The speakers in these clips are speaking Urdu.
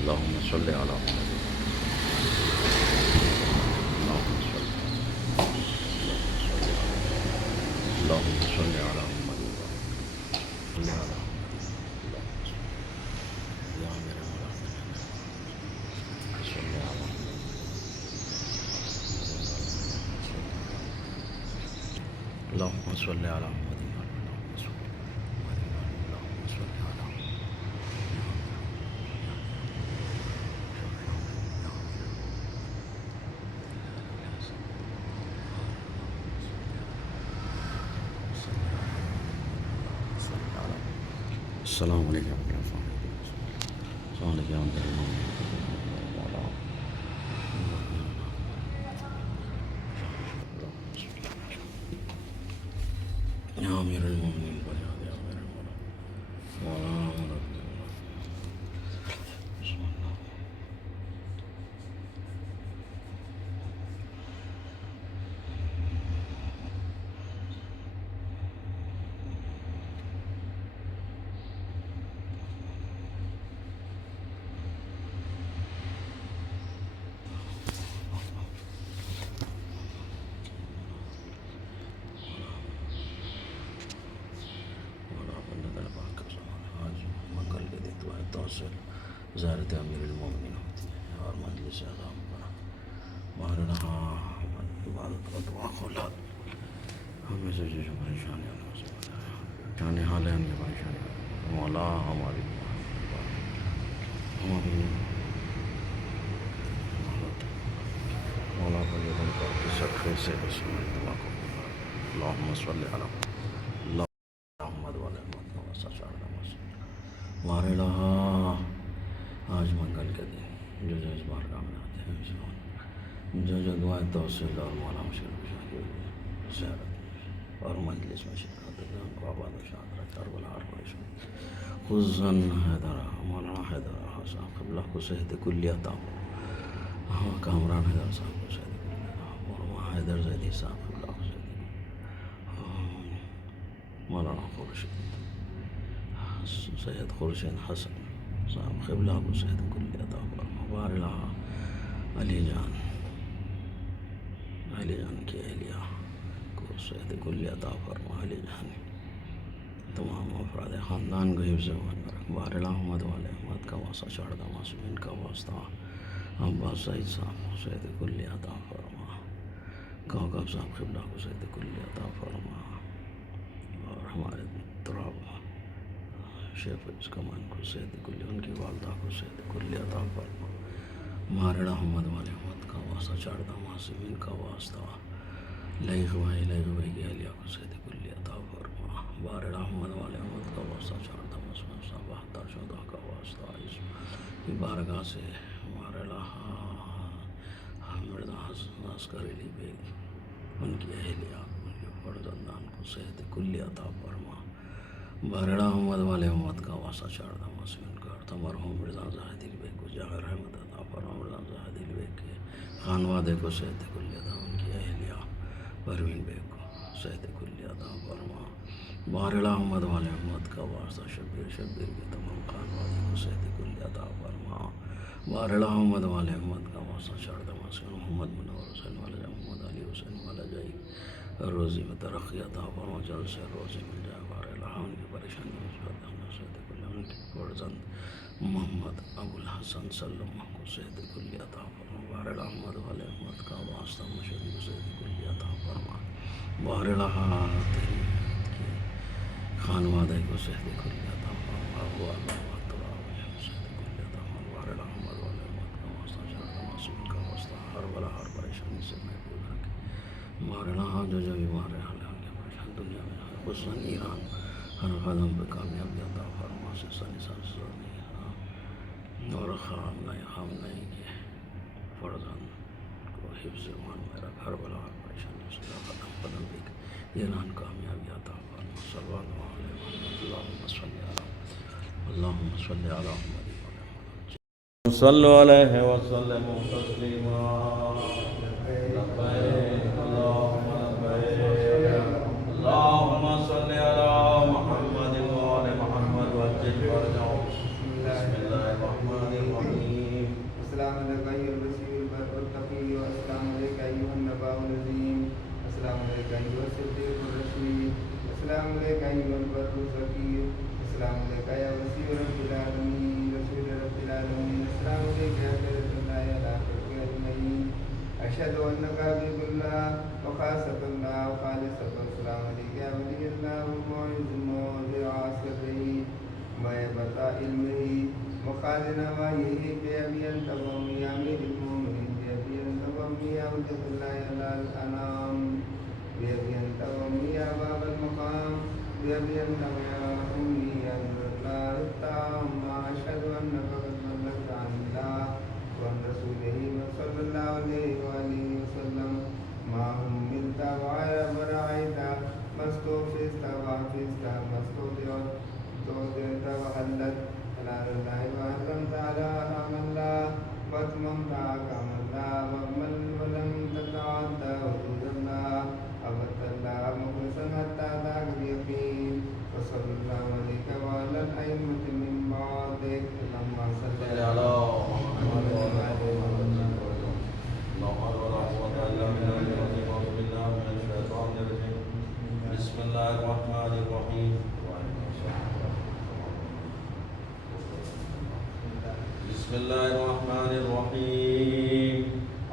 اللهم صل على محمد. اللهم صل اللهم صل على محمد. صل على محمد. یا میرے مولا صل على محمد. اللهم صل على محمد. السلام علیکم ورحمۃ اللہ. السلام علیکم. یا امیر المومنین بجاد یا امیر المولا مولانا بسم اللہ. زیارت امیر المومنین ہوتی ہے اور مجلس اعظم پر باہر رہا عبادت و دعا خولاد ہمیں سے جو پریشانی شان حال ہے ہمیں پریشانی مولا ہماری مولا کو جو ہم کو کی صدقے سے بسم اللہ کو اللہم صلی علی محمد والے محمد کا واسطہ چاڑ نماز مارے لہا. آج منگل کے دن جو اس بارگاہ میں آتے ہیں جو دعائیں توسل اور مولا مشکل زیارت اور مجلس میں شرکت ان کو آباد و شاد رکھتا اور بلا عربیشن خزن حیدرہ مولانا حیدرہ صاحب قبلہ کو صحت کلی عطا ہو. کامران حیدر صاحب کو صحت کلی عطا ہو. مولانا حیدر زیدی صاحب قبلہ کو صحت مولانا خورشید سید خورشید حسن صاحب قبلہ کو صحت کلی عطا فرما. بارلہ علی جان کی اہلیہ کو صحت کلی عطا فرما. علی جان تمام افراد خاندان کو حفظ امان میں رکھ. بارلہ احمد والے احمد کا واسطہ چاڑدہ معصومین کا واسطہ عباس سعید صاحب کو صحت کلی عطا فرما. کوکب صاحب قبلہ کو صحت کلی عطا فرما. اور ہمارے تراب شیخ اس کمان کو صحت کلی ان کی والدہ کو صحت کلی عطا فرما. مارڑا احمد والے احمد کا واسطہ چاڑدہ معصومین کا واسطہ لیغ بھائی کی اہلیہ کو صحت کلی عطا فرما. بارڑا احمد والے احمد کا واسطہ چاڑدہ معصومین صاحب 72 شہداء کا واسطہ اس کی بارگاہ سے مارڑا مرزا عسکر علی بیگ ان کی اہلیہ ان کے فرزندان کو صحت کلی عطا فرما. بارڑا احمد والے احمد کا واسطہ چاڑدہ معصومین کا مرحوم مرزا زاہد بیگ کو جاہر رحمت عطا فرما. مرزا زاہد بیگ کے خانوادے کو صحت کلی عطا ان کی اہلیہ پروین بیگ کو صحت کلی عطا فرما. بارڑا احمد والے احمد کا واسطہ شبیر کے تمام خانوادے کو صحت کلی عطا فرما. بارڑا احمد والے احمد کا واسطہ چاڑدہ معصومین محمد منور حسین والا محمد علی حسین والا جائی روزی میں ترقی عطا فرما. جلد سے روزی مل جائے. بارڑا ان کی پریشانی ان کے فرزند محمد ابو الحسن سلم کو صحت کلی عطا فرما. بارڑا احمد والے احمد کا واسطہ مشہدی کو صحت کلی عطا فرما. بارڑا کے خانوادے کو صحت کلی عطا فرما. صحت کلی عطا فرما. بارڑا احمد والے احمد کا واسطہ چاڑدہ معصومین کا واسطہ ہر بلا ہر پریشانی سے محفوظ رکھے. بارڑا جو بیمار ہے ان کے پریشان دنیا میں خصوصاً ایران ہر قدم پہ کامیابی عطا فرما. اور خامنہ کے فرزند کو حفظ امان میں رکھ. ہر بلا ہر پریشانی سے قدم قدم پہ ایران کامیابی عطا فرما. صلی اللہ علیہ وسلم. اللہم صلی علی محمد صلی علیہ وسلم تسلیما. اللہم صلی علی محمد وآل محمد وجل فرجهم. بسم اللہ الرحمن الرحیم. أشهد أنك حبيب الله وخاصة الله وخالصة السلام عليك يا ولي الله ومعز موضع سره ويبقى علمه وخازن وحيه بأبي أنت وأمي يا أمير المؤمنين بأبي أنت وأمي يا وجه الله على الأنام بأبي أنت وأمي يا باب المقام بأبي أنت ويا أمي يا نور الله التام أشهد أنك قد بلغت عن الله وعن رسوله صلى الله عليه وآله وسلم ما هملت ورعيت ما استوفزت وحفظت ما استودعت وحلت حلال الله وحرمت على حرام الله واتممت أحكام الله وأكمل ولم تتعدى حدود الله عبدت الله مخلصا حتى أتاك اليقين وصلى الله عليك وعلى الأئمة من بعدك اللهم صل على محمد وعلى آل محمد لا حول ولا قوة إلا بالله العظيم أعوذ بالله من الشيطان الرجيم بسم الله الرحمن الرحيم بسم الله الرحمن الرحيم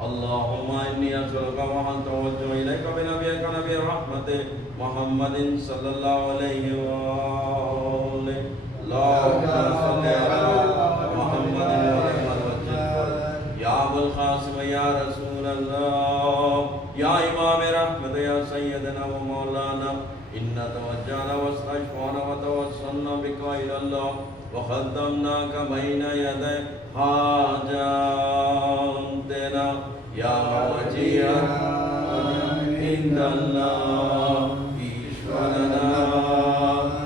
اللهم إني أسألك وأن توجه إليك بنبيك نبي الرحمة محمد صلى الله عليه وآله اللهم صل على محمد يا أبو القاسم يا رسول الله يا إمام رحمة يا سيدنا ومولانا إن توجهنا واستشفعنا وتوسلنا بك إلى الله وخدمناك بين يدي حاجاتنا يا وجيها عند الله إشفعنا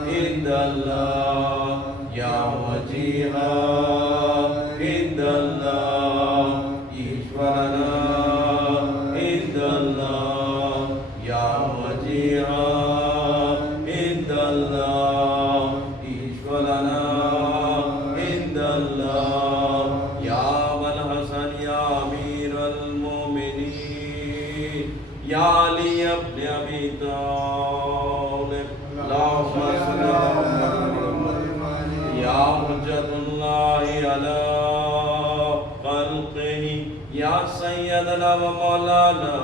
عند الله يا وجيها عند الله إشفعنا عند الله يا وجيها عند الله إشفعنا عند الله يا أبا الحسن يا أمير المؤمنين يا علي بن أبي طالب اللهم صل على محمد يا حجة الله على خلقه يا سيدنا ومولانا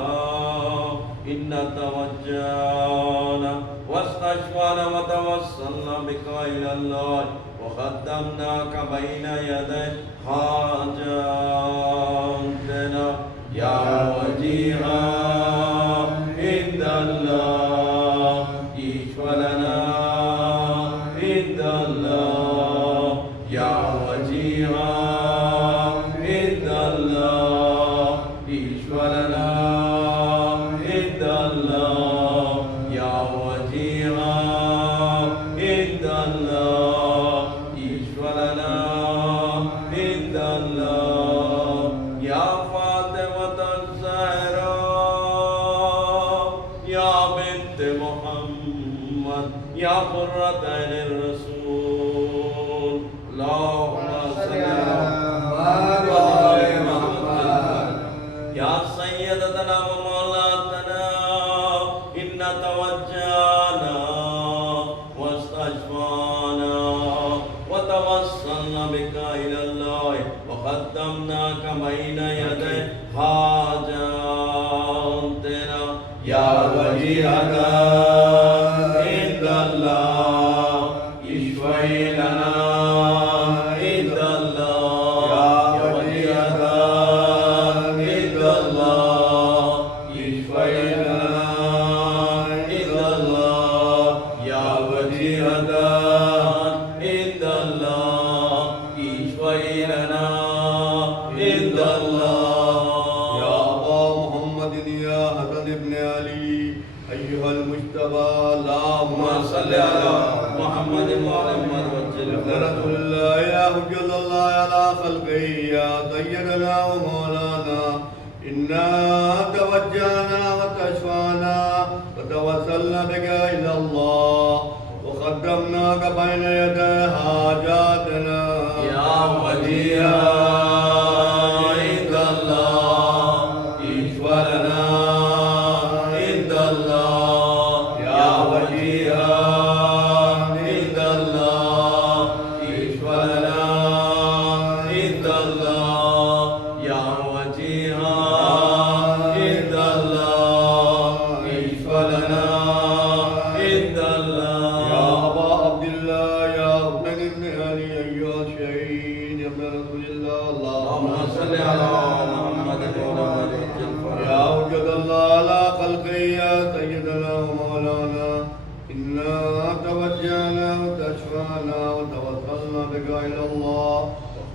إن توجهنا واستشفعنا وتوسلنا بك إلى الله وخدمناك بين يدي حاجاتنا يا وجيها عند الله إشفعنا عند الله يا وجيها عند الله إشفعنا عند الله يا وجيها عند الله إشفعنا عند الله يا فاطمة الزهراء يا بنت محمد يا قرة عين الرسول اللهم صل على محمد يا سيدتنا ومولاتنا إن توجهنا واستشفعنا وتوسلنا بك إلى الله وقدمناك بين يدي حاجاتنا يا وجيهنا عند الله اشفعي لنا عند الله يا وجيهنا عند الله اشفعي لنا عند الله يا وجيهنا عند الله اشفعي لنا عند الله يا أبا محمد يا حسن بن علي أيها المجتبى اللهم صل على محمد وعلى محمد رسول الله يا حجة الله على خلقه يا سيدنا ومولانا إنا توجهنا وتشفعنا وتوسلنا بك إلى الله وقدمناك بين يدي حاجاتنا يا وجيها عند الله إشفعنا عند الله يا وجيها عند الله إشفعنا عند الله يا وجيها يا ابن رسول الله اللهم صل على محمد وعلى آل محمد. يا وجد الله على خلقه يا سيدنا ومولانا إنا توجهنا وتشفعنا وتوصلنا بك إلى الله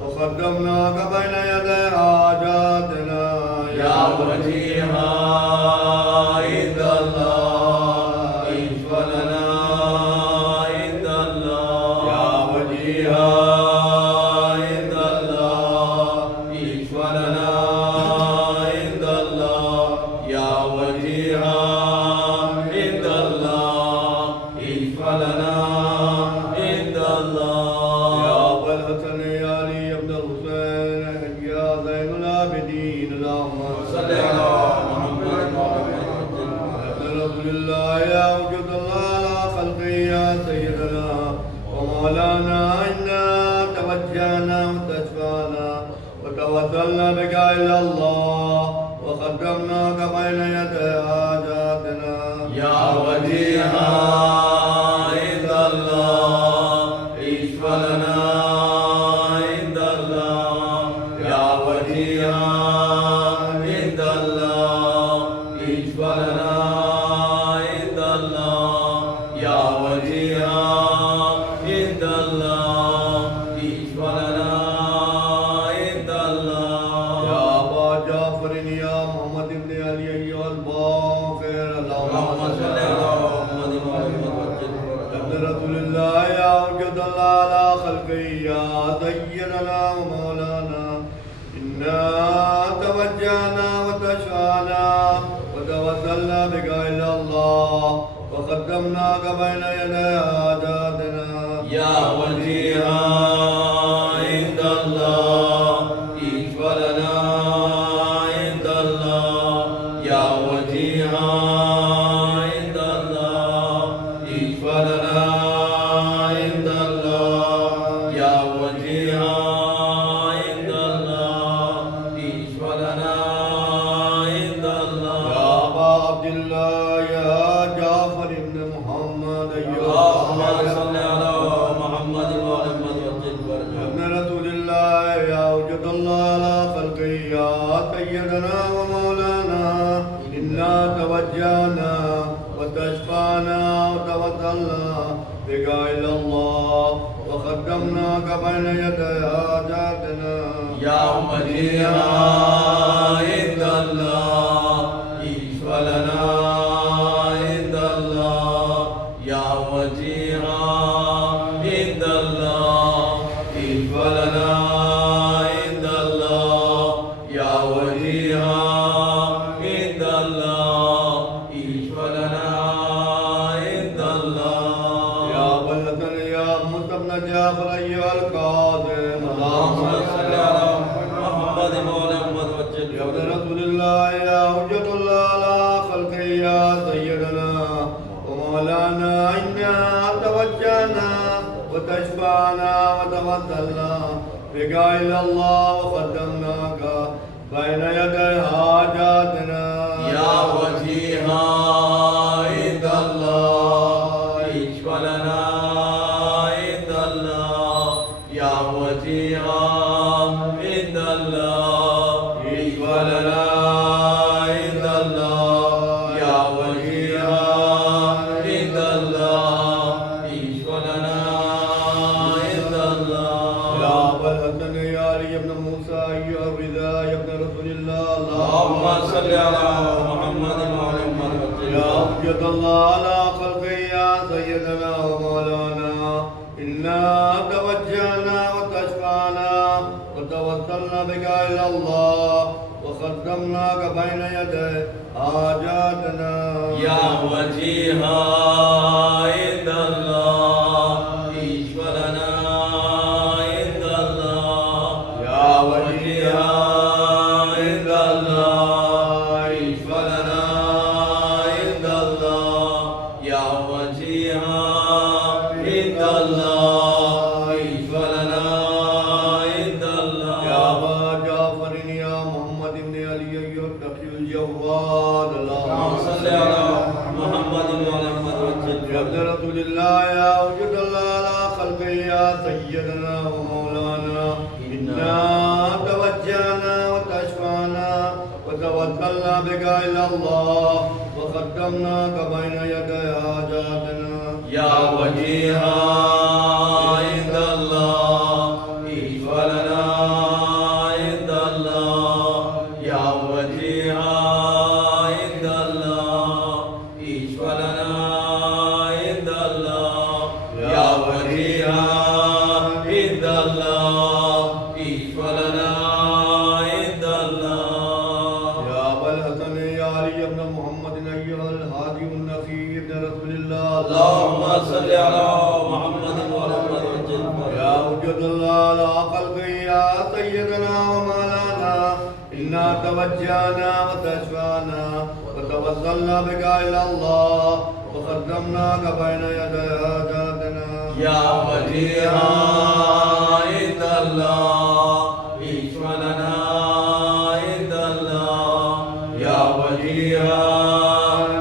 وقدمناك بين يدي حاجاتنا يا وجيها عند الله اشفع لنا عند الله. يا وجيها عند الله اشفع لنا عند الله. يا وجيها عند الله اشفع لنا عند الله. يا أبا الحسن يا علي بن الحسين يا زين العابدين اللهم صل على محمد وعلى آل ابن رسول الله يا وجود الله على خلقه يا سيدنا ومولانا إنا توجهنا وتشفعنا وتوسلنا بك إلى الله وقدمناك بين يدي حاجاتنا يا وجيها عند الله اشفع لنا عند الله. يا وجيها عند الله اشفع لنا عند الله. يا وجيها عند الله اشفع لنا عند الله. يا أبا جعفر يا محمد بن علي أيها الباقر اللهم صل على محمد وعلى آل محمد. ابن رسول الله يا وجد الله على خلقه يا سيدنا ومولانا إنا توجهنا وتشفعنا وتوسلنا بك إلى الله وقدمناك بين يدي حاجاتنا يا وجيها عند الله اشفع لنا عند الله. يا وجيها عند الله اشفع لنا عند الله. يا وجيها عند الله اشفع لنا عند الله. يا أبا عبد الله يا جعفر بن محمد اللهم أيها صل على محمد وعلى آل محمد. ابن رسول الله يا وجد الله على خلقه يا سيدنا ومولانا إنا توجهنا وتشفعنا وتوسلنا بك إلى الله وقدمناك بين يدي حاجاتنا يا وجيها عند الله اشفع لنا عند الله. يا وجيها عند الله اشفع لنا عند الله. يا وجيها عند الله اشفع لنا عند الله. يا أبا الحسن يا موسى بن جعفر أيها القاسم اللهم صل على محمد وعلى آل محمد. يا ابن رسول الله يا حجة الله على خلقه يا سيدنا ومولانا إنا توجهنا وتشفعنا وتوسلنا بك إلى الله وقدمناك بين يدي حاجاتنا يا وجيها عند الله اشفع لنا عند الله. يا وجيها عند الله اشفع لنا عند الله. يا وجيها عند الله اشفع لنا عند الله. يا أبا الحسن يا علي بن موسى أيها الرضا يا ابن رسول الله اللهم صل على محمد وعلى آل محمد. يا حجة الله على خلقه يا سيدنا ومولانا إنا توجهنا وتشفعنا وتوسلنا بك إلى الله وقدمناك بين يدي حاجاتنا يا وجيها عند الله اشفع لنا عند الله. يا وجيها عند الله اشفع لنا عند الله. يا وجيها عند الله اشفع لنا عند الله. يا أبا جعفر يا محمد بن علي أيها التقي الجواد اللهم صل على محمد وعلى آل محمد. يا ابن رسول الله يا بك إلا الله وقدمناك بين يدي حاجاتنا يا وجيها عند الله اشفع لنا عند الله يا وجيها عند الله اشفع لنا عند الله يا وجيها عند الله اشفع لنا عند الله يا أبا الحسن يا علي بن محمد أيها الهادي النقي ابن رسول الله اللهم صل على محمد وعلى آله وسلم يا وجد الله على خلقه يا سيدنا ومولانا إنا توجهنا وتشفعنا وتوسلنا بك إلى الله وقدمناك بين يدي حاجاتنا يا وجيها عند الله اشفع لنا عند الله يا وجيها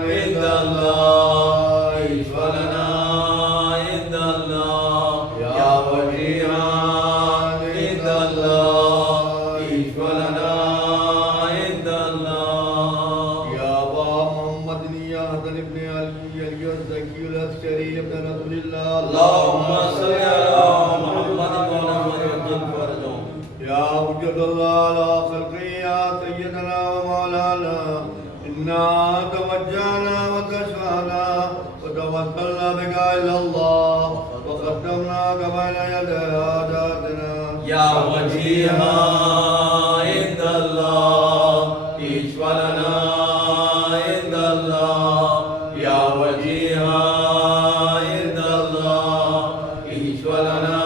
عند الله اشفع لنا عند الله يا وجيها عند الله اشفع لنا عند الله يا أبا محمد يا حسن بن علي الزكي العسكري ابن رسول الله اللهم صل على محمد وعلى آله وسلم يا وجد الله على خلقه يا سيدنا ومولانا إنا توجهنا وتشفعنا وتوسلنا بك إلى الله وقدمناك بين يدي حاجاتنا يا وجيها عند الله اشفع لنا عند الله يا وجيها عند الله اشفع لنا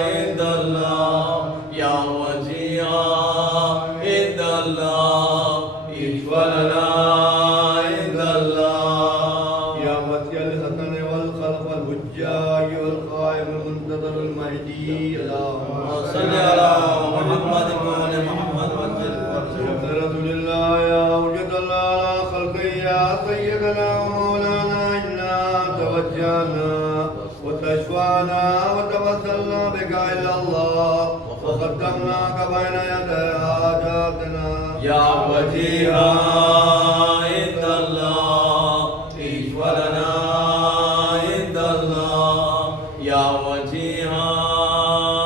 عند الله يا وجيها عند الله اشفع لنا عند الله يا مسيح الحسن والخلف الحجاج والقائم المنتظر المهدي اللهم صل على محمد وعلى محمد وسلم ابن رسول الله يا وجد الله على خلقه يا سيدنا ومولانا إنا توجهنا وتشفعنا وتوسلنا بك إلى الله وقدمناك بين يدي حاجاتنا يا وجيها عند الله اشفع لنا عند الله يا وجيها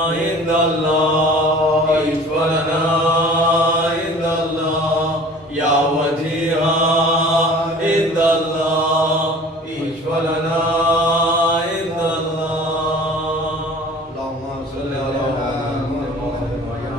عند الله اشفع لنا عند الله يا وجيها عند الله اشفع لنا عند الله اللهم صل على محمد وعلى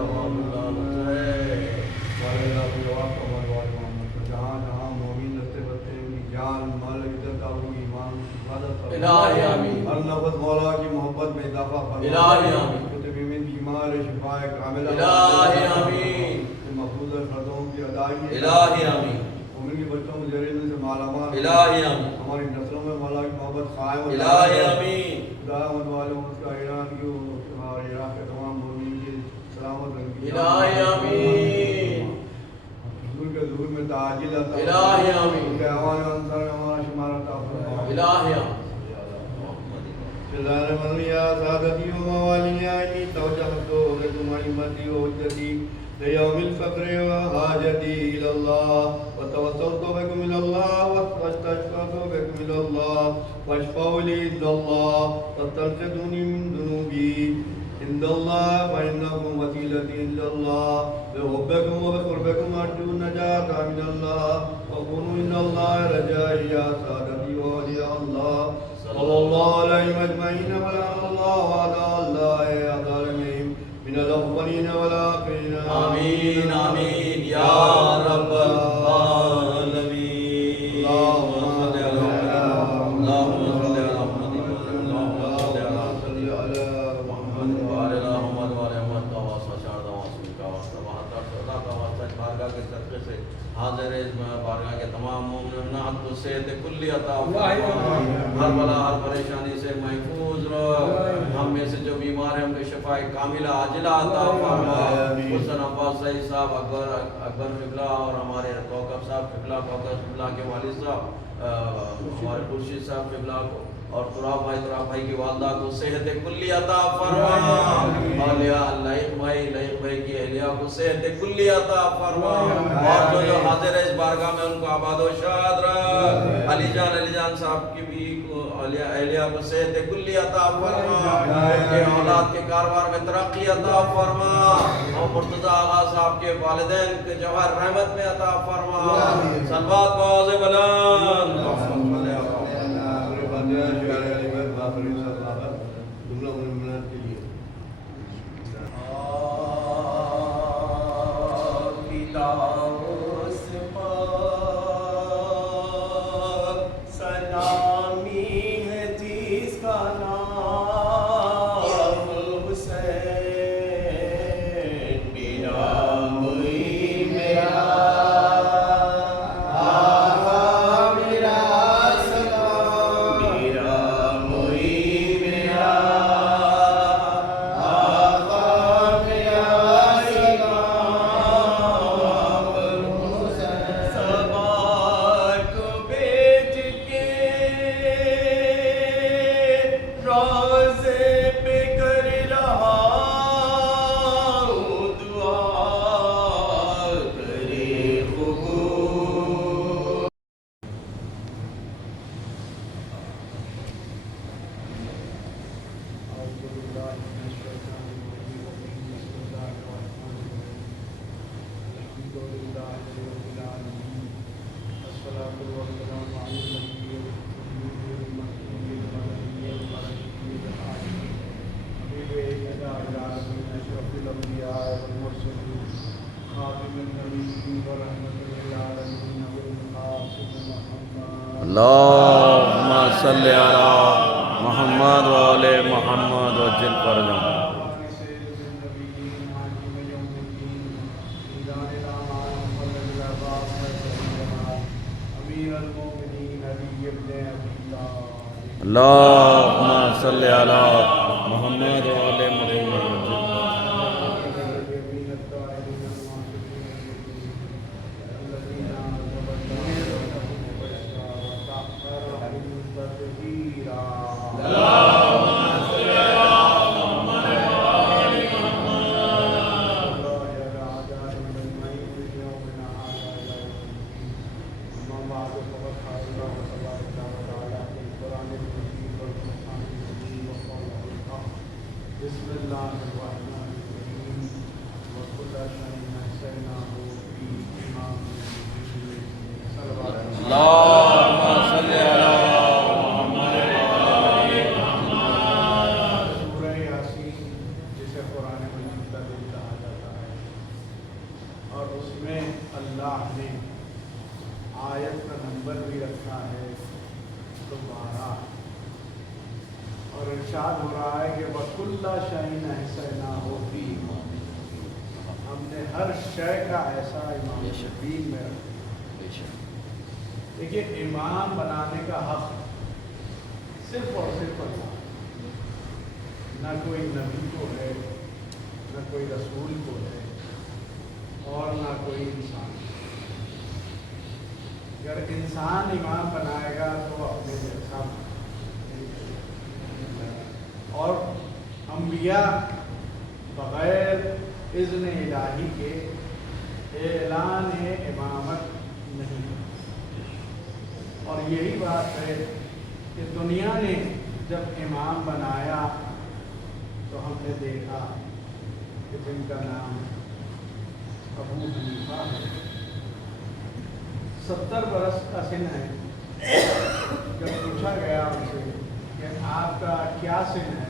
الہی آمین ہر نفس مولا کی محبت میں اضافہ فرما الہی آمین کتب من بیمار شفاء کاملہ الہی آمین محفوظ فرضوں کی ادائیگی الہی آمین مومن کے بچوں کو زیر علم سے مالا مال الہی آمین ہماری نسلوں میں مولا کی محبت قائم ہو الہی آمین خدا مد والوں اس کا ایران کی اور عراق کے تمام مومنین کی سلامت رنگی الہی آمین حضور کے ظہور میں تعاجل عطا الہی آمین ان کے اعوان و انصار میں ہمارا شمار عطا فرما الہی آمین بسم اللہ الرحمن الرحیم یا سادتی و موالی آئینی توجہتو لکم عمتی و حجتی لیوم الفقر و حاجتی الاللہ وتوسلتو بکم الاللہ واستشفعتو بکم الاللہ واشفعوا لی الاللہ وتنقذونی من ذنوبی عند الله فإنكم وسيلتي عند الله بحبكم وبقربكم أرجو النجاة من الله وكونوا عند الله رجائي يا سادتي وأولياء الله صلى الله عليهم أجمعين ولعن الله أعداء الله يا ظالمين من الأولين والآخرين آمین آمین یا رب العالمین اللہم صل علی محمد اللہم صل علی محمد اللہم صل علی محمد وعلى آل محمد وعلى محمد کا واسطہ شہر دا واسطہ کا واسطہ بہتر خدا کا واسطہ بارگاہ کے صدقے سے حاضر ہے بارگاہ کے تمام مومنین نعت کو صحت کلی عطا فرما ہر بلا ہر پریشانی سے محفوظ رہو ہم میں سے جو بیمار ہیں ان کے شفاء کاملہ عاجلہ عطا فرما حسن عباس سعید صاحب اکبر قبلہ اور ہمارے کوکب صاحب قبلہ کوکب قبلہ کے والد صاحب ہمارے خورشید صاحب قبلہ کو اور تراب بھائی کی والدہ کو صحت کلی عطا فرما اولیاء لائق بھائی کی اہلیہ اہلیہ کو صحت کلی عطا فرما اور جو حاضر ہے اس بارگاہ میں ان کو آباد و شاد رکھ علی جان صاحب کی بھی اہلیہ کو صحت کلی عطا فرما ان کے اولاد کے کاروبار میں ترقی عطا فرما اور مرتضی آغا صاحب کے والدین کے جوہر رحمت میں عطا فرما صلوات باز بلند اللہم صلی علی محمد و آل محمد وجل فرجم اللہم صلی علی محمد و آل محمد ارشاد ہو رہا ہے کہ وَكُلَّ شَيْءٍ أَحْصَيْنَاهُ فِي إِمَامٍ، ہم نے ہر شے کا ایسا امام شفیع میں رکھا۔ دیکھیے امام بنانے کا حق صرف اور صرف اللہ، نہ کوئی نبی کو ہے، نہ کوئی رسول کو ہے، اور نہ کوئی انسان۔ اگر انسان امام بنائے گا تو اپنے جیسا، اور انبیاء بغیر اذن الہی کے اعلان امامت نہیں کرتے۔ اور یہی بات ہے کہ دنیا نے جب امام بنایا تو ہم نے دیکھا کہ جن کا نام ابو حنیفہ ہے، 70 برس کا سن ہے۔ جب پوچھا گیا ان سے کہ آپ کا کیا سن ہے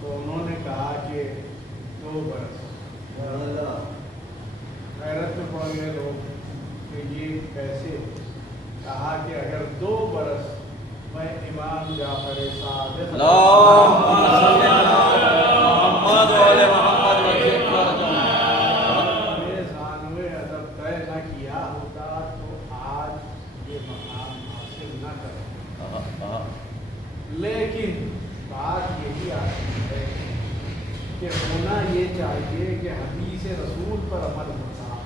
تو انہوں نے کہا کہ 2 برس۔ حیرت میں پڑ گئے لوگ کہ یہ کیسے؟ کہا کہ اگر 2 برس میں امام جعفر صادق ثانوِ ادب طے نہ کیا ہوتا تو آج یہ مقام حاصل نہ کرتا۔ لیکن بات یہی آتی ہے کہ ہونا یہ چاہیے کہ حدیث رسول پر عمل ہوتا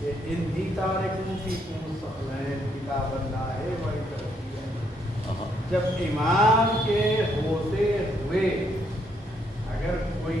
کہ انہی تارکوں کی ثقلین کتاب اللہ و تربیت۔ جب امام کے ہوتے ہوئے اگر کوئی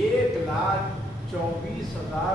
1,24,000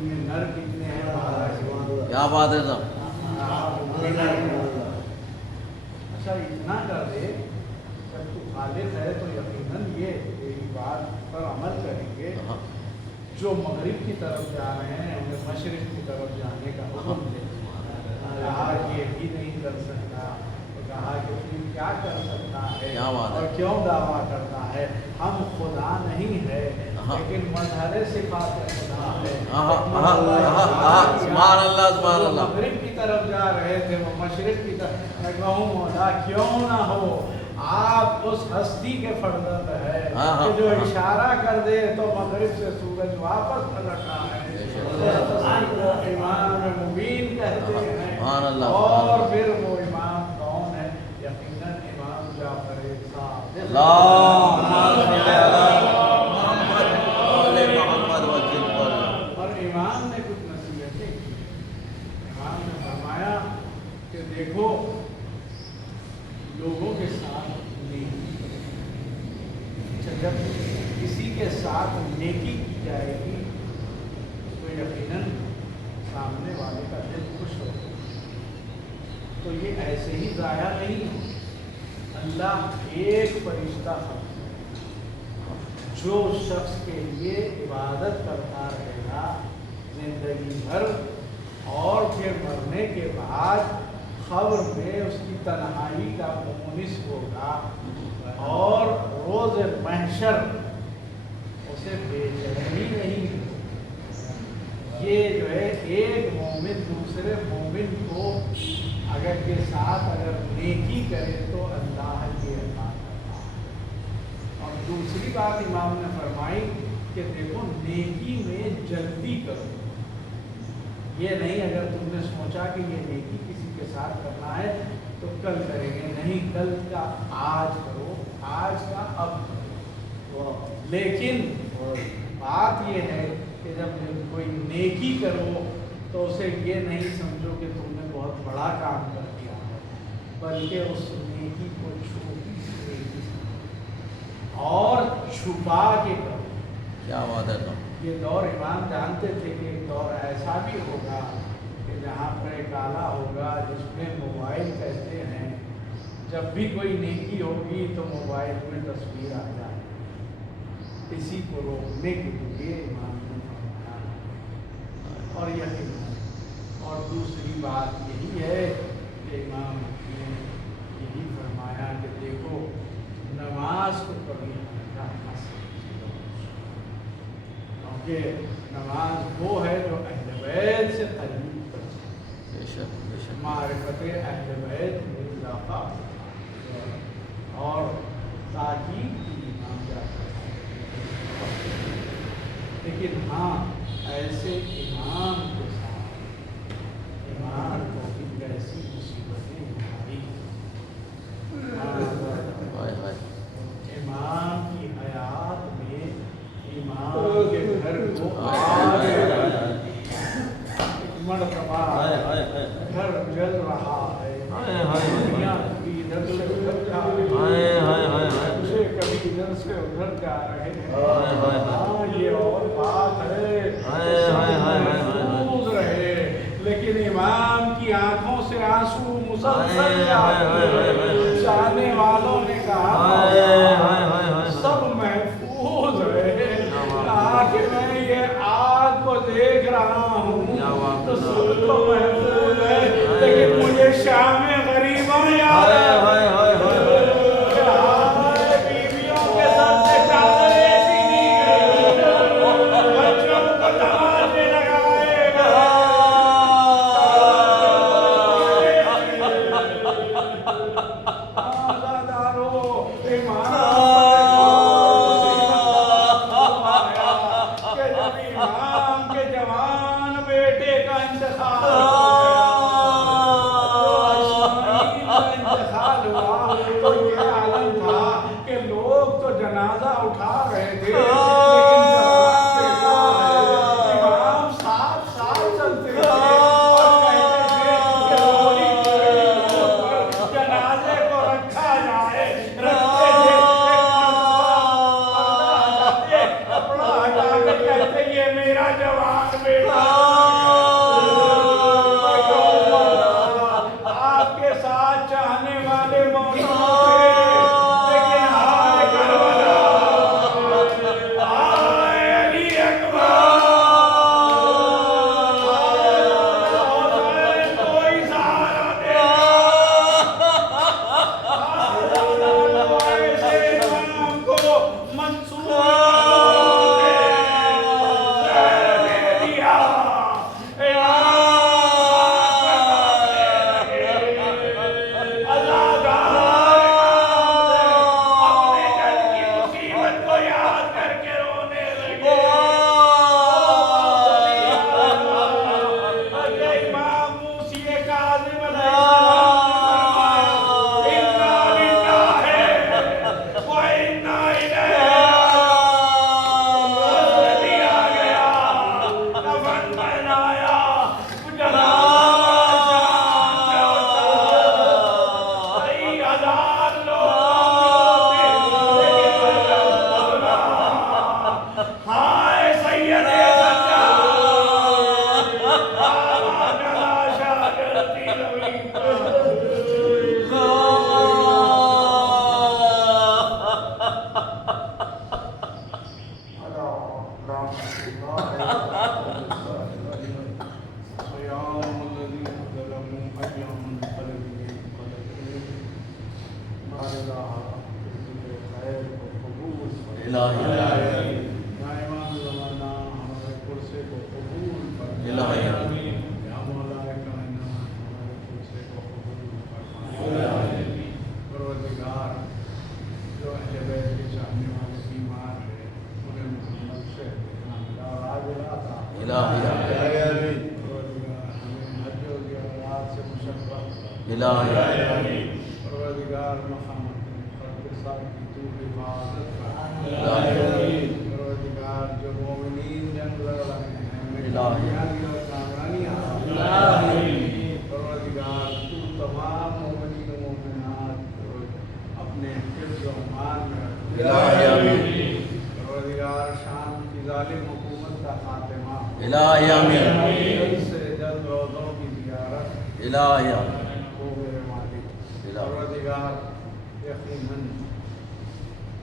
میں نر کتنے ہیں مہاراج؟ کیا بات ہے صاحب. اچھا اتنا کر دے، جب تو خالق ہے تو یقیناً یہ تیری بات پر عمل کریں گے. جو مغرب کی طرف جا رہے ہیں انہیں مشرق کی طرف جانے کا حکم دے. کہا کہ یہ بھی نہیں کر سکتا، تو کہا کہ تم کیا کر سکتا ہے اور کیوں دعویٰ کرتا ہے؟ ہم خدا نہیں ہے لیکن مظہر صفات خدا ہے. سبحان اللہ سبحان اللہ. مغرب کی طرف جا رہے تھے وہ مشرق کی طرف. میں کہوں مولا کیوں نہ ہو آپ اس ہستی کے فرزند ہے کہ جو اشارہ کر دے تو مغرب سے سورج واپس پلٹا ہے. امام مبین کہتے ہیں. اور پھر وہ امام کون ہے؟ یقیناً امام جعفر صادق. اور امام نے کچھ نصیحتیں کی. امام نے فرمایا کہ دیکھو لوگوں کے ساتھ نیکی، جب کسی کے ساتھ نیکی کی جائے گی تو یقیناً سامنے والے کا دل خوش ہوگا. تو یہ ایسے ہی ضائع نہیں ہے. اللہ ایک فرشتہ جو شخص کے لیے عبادت کرتا رہے گا زندگی بھر اور پھر مرنے کے بعد قبر میں اس کی تنہائی کا مونس ہوگا اور روز محشر اسے بے چینی نہیں ہوگی. یہ جو ہے ایک مومن دوسرے مومن کو اگر کے ساتھ اگر نیکی کرے تو اللہ یہ عطا کرتا ہے. اور دوسری بات امام نے فرمائی کہ دیکھو نیکی میں جلدی کرو. یہ نہیں اگر تم نے سوچا کہ یہ نیکی کسی کے ساتھ کرنا ہے تو کل کریں گے، نہیں، کل کا آج کرو، آج کا اب کرو. لیکن بات یہ ہے کہ جب کوئی نیکی کرو تو اسے یہ نہیں سمجھو کہ تم نے بہت بڑا کام کر دیا ہے، بلکہ اس نیکی کو چھوٹی سی نیکی سمجھو اور چھپا کے کرو. کیا بات ہے. یہ دور امام جانتے تھے کہ ایک دور ایسا بھی ہوگا کہ جہاں پر ایک آلہ ہوگا جس میں موبائل کہتے ہیں، جب بھی کوئی نیکی ہوگی تو موبائل میں تصویر آ جائے. اسی کو روکنے کے لیے امام نے فرمایا. اور یقیناً اور دوسری بات یہی ہے کہ امام نے یہی فرمایا کہ دیکھو نماز کو کبھی ہلکا نہ سمجھو، کیونکہ نماز وہ ہے جو اہل بیت سے قریب کرتی ہے، معرفت اہل بیت میں اضافہ اور تاکید کی امام جاتا ہے. لیکن ہاں ایسے امام کے ساتھ امام کو بھی کیسی مصیبتیں آئی. امام کی حیات میں امام کے گھر کو مرتبہ گھر جل رہا ہے، دنیا کبھی ادھر سے ادھر جا رہی ہے، کبھی ادھر سے ادھر جا رہے ہیں. ہاں یہ اور بات ہے محفوظ رہے، لیکن امام کی آنکھوں سے آنسو مسلسل چاہنے والوں نے کہا سب محفوظ رہے. کہا کہ میں یہ آگ کو دیکھ رہا ہوں تو سب تو محفوظ ہے، لیکن مجھے شام غریباں یاد ہے. بیویوں کے ساتھ سے چادریں سینی گئی، بچوں کو تماچے لگائے گئے. الہی آمین یا امام زمانہ ہمارے پرسے کو قبول فرما الہی آمین یا مولا کائنات ہمارے پرسے کو قبول فرما پروردگار جو اہل بیت کے چاہنے والے بیمار ہیں انہیں محمد سے اور عاجل عطا الہی آمین پروردگار ہمیں حج و زیارات سے مشرف الہی آمین پروردگار مقامات مقدسات کی تو حفاظت الہی آمین پروردگار جو مومنین جنگ لڑ رہے ہیں الہی اور کامرانیاں پروردگار تو تمام مومنین و مومنات اپنے حفظ و امان میں رکھ الہی آمین پروردگار شام کی ظالم حکومت کا خاتمہ الہی آمین جلد سے جلد روزوں کی زیارت الہی آمین ہو میرے مالک پروردگار یقیناً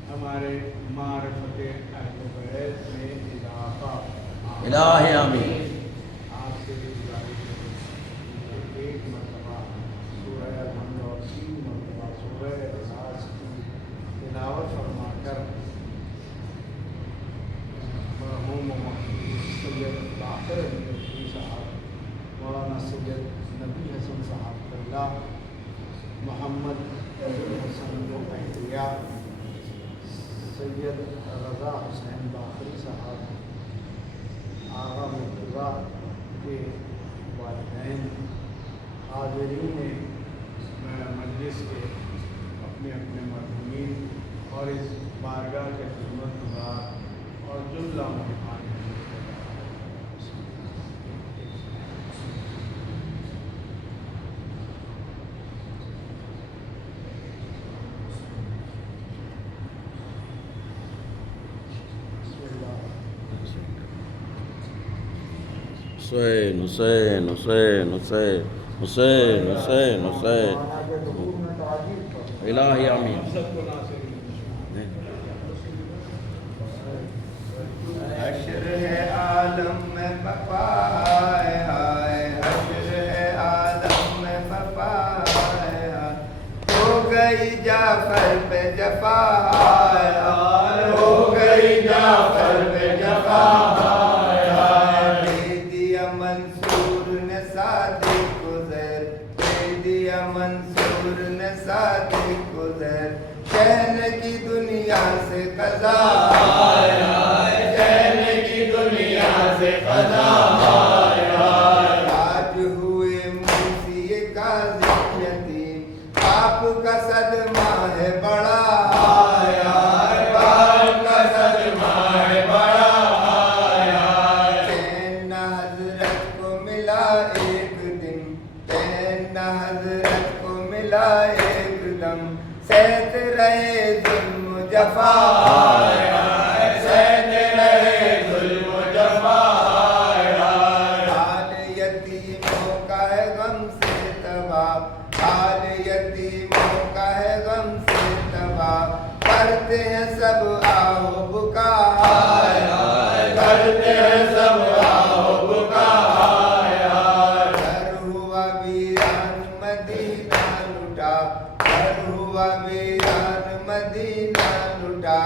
ہمارے معرفت اہل بیت میں اضافہ الہی آمین آپ سے گزارش ہے کہ ایک مرتبہ سورہ الحمد اور 3 مرتبہ سورہ احساس کی تلاوت فرما کر مرحوم سید باقر علی صاحب مولانا سید نبی حسن صاحب اللہ محمد حسن احتیا سید رضا حسین باقری صاحب آغا مرتضیٰ کے والدین حاضرین مجلس کے اپنے اپنے مرحومین اور اس بارگاہ کے خدمت گزار اور جملہ مہمان حسین حسین حسین حسین حسین حسین حسین الہی آمین سب کو ناصر حشر ہے عالم میں بپا ہائے ہائے حشر ہے عالم میں بپا ہائے ہائے ہو گئی جعفر پہ جفا ہائے ہائے ہو گئی جعفر پہ جفا ہائے ہائے دے دیا منصور نے صادق کو زہر دے دیا منصور نے صادق کو زہر چین کی دنیا سے قضا ہائے ہائے چین کی دنیا سے قضا ہائے ہائے آج ہوئے موسی کاظم یتیم آپ کا صدمہ ہے بڑا ہائے ہائے باپ کا صدمہ ہے بڑا ہائے ہائے چین نہ حضرت کو ملا ایک دن چین نہ حضرت کو ملا ایک دم سہت رہے ظلم و جفا ہائے ہائے سہت رہے ظلم و جفا ہائے ہائے حال یتیموں کا ہے غم سے تباہ حال یتیموں کا ہے غم سے تباہ کرتے ہیں سب آہو بکا ہائے ہائے کرتے ہیں سب آہو بکا ہائے ہائے گھر ہوا ویران مدینہ لٹا گھر ہوا ویران مدینہ لٹا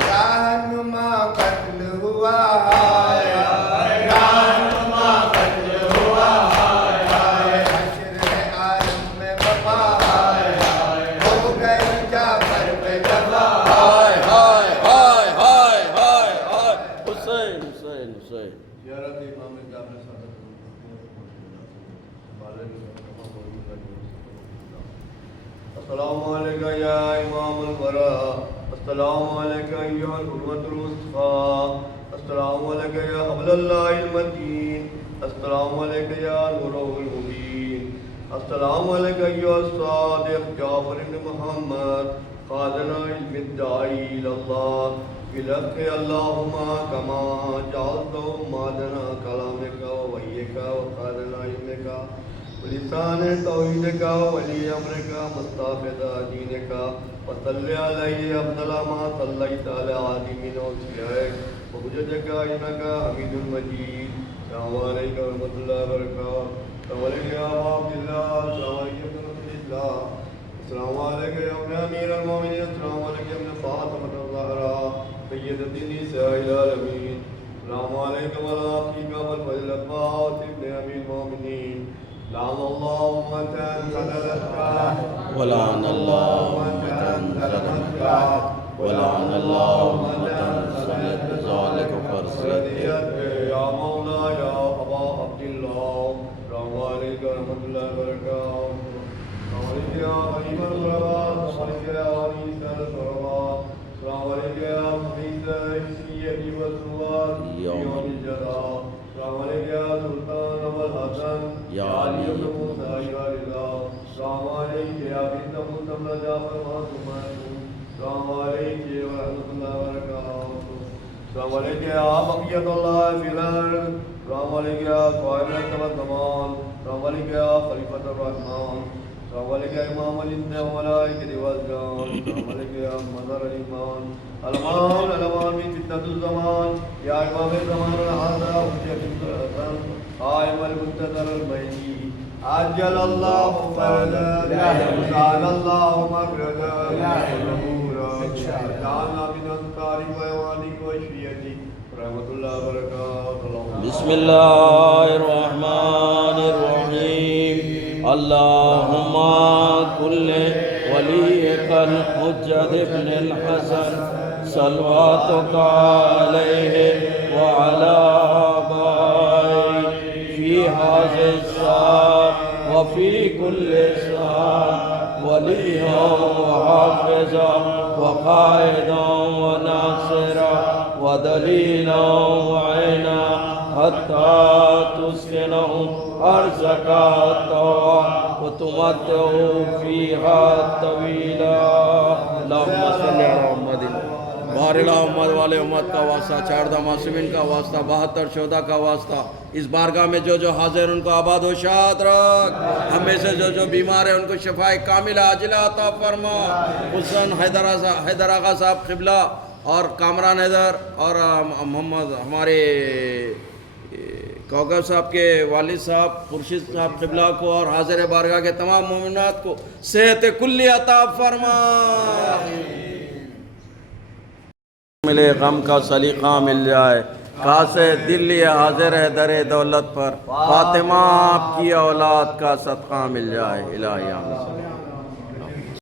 رہنما قتل ہوا ہائے ہائے رہنما قتل ہوا ہائے ہائے حشر عالم میں بپا ہائے ہائے ہو گئی جعفر پہ جفا ہائے ہائے ہائے ہائے ہائے ہائے حسین حسین حسین زیارت امام جامع صادق السلام علیکم یا امام الورا السلام علیکم ایھا الحرمۃ الوسطی السلام علیکم یا حبل اللہ المتین السلام علیکم یا نور المبین السلام علیکم ایھا الصادق جعفر بن محمد خازن علم الداعی الی اللہ بلفظ اللہم کما جعلتہ معدن کلامک ووحیک وخازن علمک ولسان توحیدک ولی امرک مستحفظ دینک وصلی علیہ افضل ما صلیت علی عالمین اولیائک وحجتک انک حمید المجید السلام علیکم ورحمۃ اللہ وبرکاتہ السلام علیکم یا عبداللہ السلام علیکم رسول اللہ السلام علیکم یا ابن امیر المومنین السلام علیکم یا فاطمۃ الزہرا سيدة نساء العالمين السلام عليك ورحمتك والفضل ابن أمير المؤمنين لعن الله أمة سلمتك ولعن الله أمة ظلمتك ولعن الله أمة سمعت بذلك فرسلت يا مولاي أبا عبد الله السلام عليك ورحمة الله وبركاته السلام عليك يا خليفة الغرباء السلام عليك يا ولي الغرباء السلام عليك يا محيط الشيء والسواد يوم الجزاء السلام عليك يا سلطان والحسن يا علي بن موسى يا رضا السلام عليك يا بنت مسلم جعفر معصوم السلام عليك ورحمة الله وبركاته السلام عليك يا بقية الله في الأرض السلام عليك يا قائم الزمان السلام عليك يا خليفة الرحمن السلام عليك يا إمام الإنس والملائكة والجان السلام عليك يا مظهر الإيمان الأمان من فتنة الزمان يا إمام الزمان هذا حجة الحسن قائم المنتظر المهدي عجل الله فرجا جعل الله مخرجا جعلنا من أنصارك وإخوانك وشيعتك رحمة الله وبركاته بسم الله الرحمن الرحيم اللهم كل وليك الحجة ابن الحسن صلواتك عليه وعلى آبائه في هذا الشهر وفي كل شهر وليا وحافظا وقائدا وناصرا ودليلا وعينا حتى تسكنه أرزك الطوى وتمتعه فيها طويلا اللهم صل على محمد بارک محمد والے امت کا واسطہ، 14 معصومین کا واسطہ، 72 شہداء کا واسطہ، اس بارگاہ میں جو حاضر ان کو آباد و شاد رکھ، ہم میں سے جو بیمار ہیں ان کو شفاء کاملہ عاجلہ عطا فرما، حسن حیدر آغا صاحب قبلہ اور کامران حیدر اور محمد ہمارے کوکب صاحب کے والد صاحب خورشید صاحب قبلہ کو اور حاضر بارگاہ کے تمام مومنات کو صحت کلی عطا فرما، ملے غم کا سلیقہ مل جائے، کاسے دل لیے حاضر ہے در دولت پر، فاطمہ آپ کی اولاد کا صدقہ مل جائے، الہی آمین۔